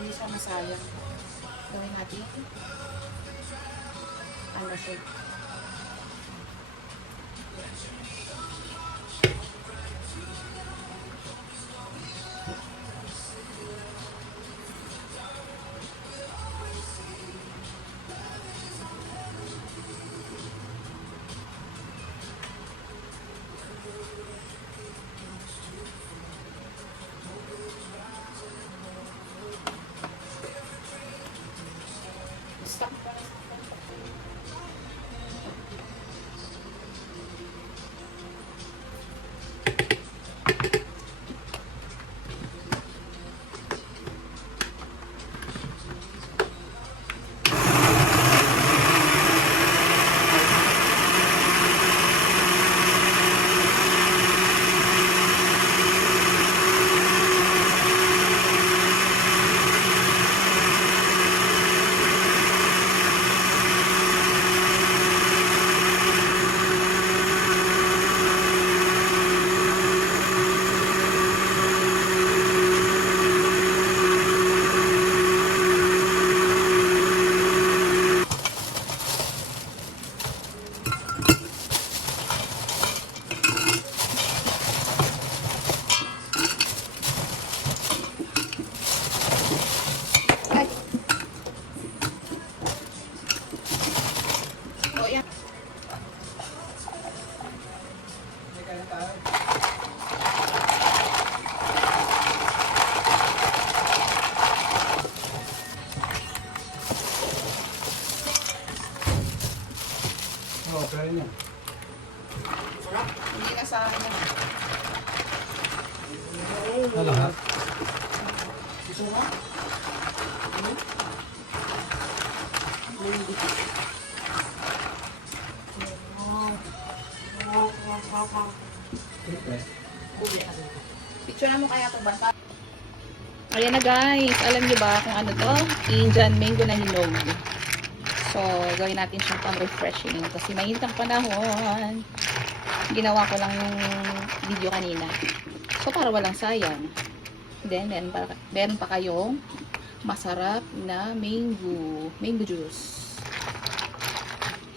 hindi siya masayang. Gawin natin. Ano siya? Stop. Oo, pero yun. Sarap. Hindi na sa akin. Sa lahat? Gusto mo? Picture mo kaya itong banta. Ayan na guys. Alam niyo ba kung ano to? Indian mango na hinog. So, gawin natin siyang pang-refreshing. Kasi mainit ang panahon. Ginawa ko lang yung video kanina. So, para walang sayang. Then, meron pa kayong masarap na mango juice.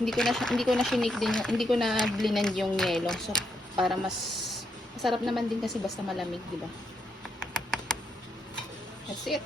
Hindi ko na blend yung yelo. So, para masarap naman din kasi basta malamig, di ba? That's it.